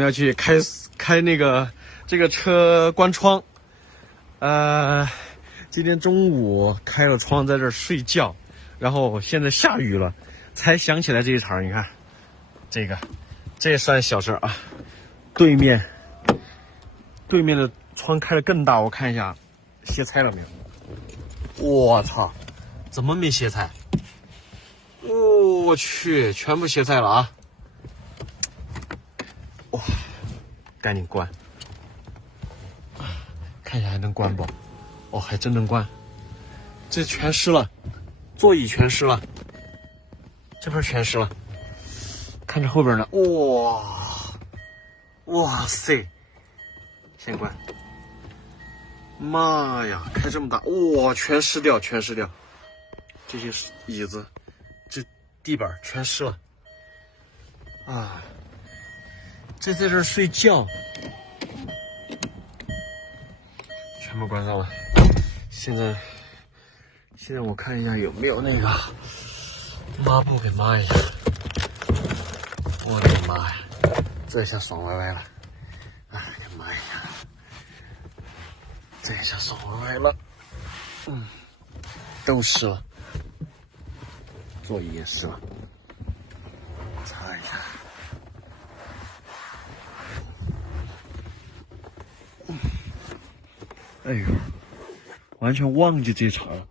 我们要去开那个这个车关窗。今天中午开了窗在这儿睡觉，然后现在下雨了，才想起来这一茬。你看，这算小事啊。对面的窗开得更大，我看一下，歇菜了没有？我操，怎么没歇菜？我去，全部歇菜了啊！哇，赶紧关，看一下还能关不？哦，还真能关。这全湿了，座椅全湿了，这边全湿了。看着后边呢，哇塞！先关。妈呀，开这么大，哇，全湿掉。这些椅子，这地板全湿了。啊，这在这儿睡觉，全部关上了。现在我看一下有没有那个抹布给抹一下。我的妈呀，这下爽歪歪了！哎呀妈呀，这下爽歪歪了。都湿了，座椅也湿了，擦一下。哎呦，完全忘记这茬了。